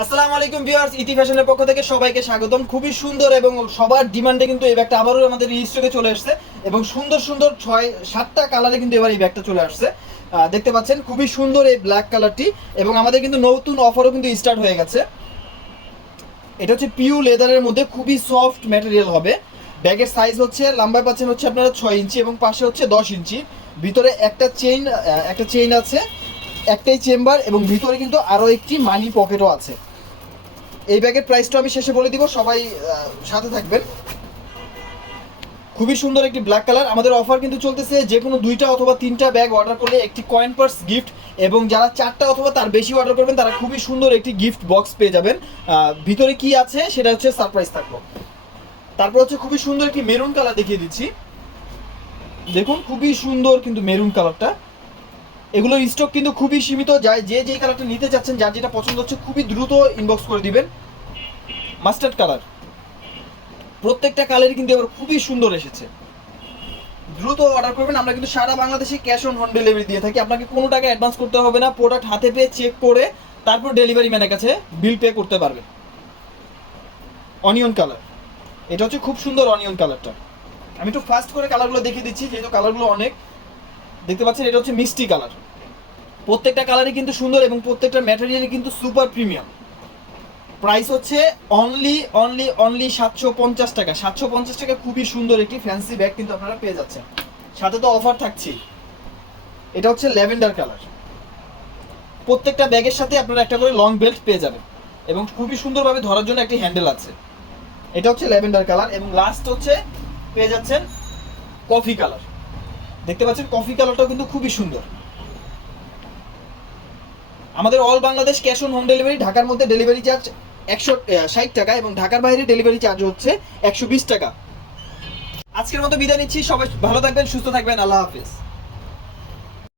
আসসালামু আলাইকুম ভিউয়ার্স, ইতি ফ্যাশনের পক্ষ থেকে সবাইকে স্বাগতম। খুবই সুন্দর এবং সবার ডিমান্ডে কিন্তু এই ব্যাগটা আবারও আমাদের স্টকে চলে আসছে এবং সুন্দর সুন্দর 6-7টা কালারে কিন্তু এবার এই ব্যাগটা চলে আসছে। দেখতে পাচ্ছেন খুবই সুন্দর এই ব্ল্যাক কালারটি এবং আমাদের কিন্তু নতুন অফারও কিন্তু স্টার্ট হয়ে গেছে। এটা হচ্ছে পিউ লেদারের মধ্যে খুবই সফট ম্যাটেরিয়াল হবে। ব্যাগের সাইজ হচ্ছে লম্বায় পাচ্ছেন হচ্ছে আপনারা 6 ইঞ্চি এবং পাশে হচ্ছে 10 ইঞ্চি। ভিতরে একটা চেইন আছে, একটাই চেম্বার এবং ভিতরে কিন্তু আরও একটি মানি পকেটও আছে। এই ব্যাগের প্রাইসটা আমি শেষে বলে দিব, সবাই সাথে থাকবেন। খুবই সুন্দর একটি ব্ল্যাক কালার। আমাদের অফার কিন্তু চলতেছে, যে কোনো 2টা অথবা 3টা ব্যাগ অর্ডার করলে একটি কয়েন পার্স গিফট, এবং যারা 4টা অথবা তার বেশি অর্ডার করবেন তারা খুবই সুন্দর একটি গিফট বক্স পেয়ে যাবেন। ভিতরে কি আছে সেটা হচ্ছে সারপ্রাইজ থাকলো। তারপর হচ্ছে খুবই সুন্দর একটি মেরুন কালার দেখিয়ে দিচ্ছি। দেখুন খুবই সুন্দর কিন্তু মেরুন কালারটা। এগুলোর স্টক কিন্তু খুবই সীমিত, যায় যে যেই কালারটা নিতে চাচ্ছেন, যার যেটা পছন্দ হচ্ছে খুবই দ্রুত ইনবক্স করে দিবেন। মাস্টার্ড কালার, প্রত্যেকটা কালারই কিন্তু এবার খুবই সুন্দর এসেছে। দ্রুত অর্ডার করবেন। আমরা কিন্তু সারা বাংলাদেশে ক্যাশ অন হোম ডেলিভারি দিয়ে থাকি। আপনাকে কোনো টাকা অ্যাডভান্স করতে হবে না, প্রোডাক্ট হাতে পেয়ে চেক করে তারপর ডেলিভারি ম্যানের কাছে বিল পে করতে পারবেন। অনিয়ন কালার, এটা হচ্ছে খুব সুন্দর অনিয়ন কালারটা। আমি একটু ফাস্ট করে কালারগুলো দেখিয়ে দিচ্ছি যেহেতু কালারগুলো অনেক। দেখতে পাচ্ছেন এটা হচ্ছে মিষ্টি কালার। প্রত্যেকটা কালারই কিন্তু সুন্দর এবং প্রত্যেকটা ম্যাটেরিয়ালই কিন্তু সুপার প্রিমিয়াম। প্রাইস হচ্ছে অনলি 750 টাকা। 750 টাকা খুবই সুন্দর একটি ফ্যান্সি ব্যাগ কিন্তু আপনারা পেয়ে যাচ্ছেন। সাথে তো অফার থাকছে। এটা হচ্ছে ল্যাভেন্ডার কালার। প্রত্যেকটা ব্যাগের সাথে আপনারা একটা করে লং বেল্ট পেয়ে যাবেন এবং খুবই সুন্দরভাবে ধরার জন্য একটি হ্যান্ডেল আছে। এটা হচ্ছে ল্যাভেন্ডার কালার এবং লাস্ট হচ্ছে পেয়ে যাচ্ছেন কফি কালার। দেখতে পাচ্ছেন কফি কালারটাও কিন্তু খুবই সুন্দর। আমাদের all Bangladesh cash on home delivery. ঢাকার মধ্যে ডেলিভারি চার্জ 160 টাকা এবং ঢাকার বাইরে ডেলিভারি চার্জ হচ্ছে 120 টাকা। আজকের মতো বিদায় নিচ্ছি। সবাই ভালো থাকবেন, সুস্থ থাকবেন। আল্লাহ হাফিজ।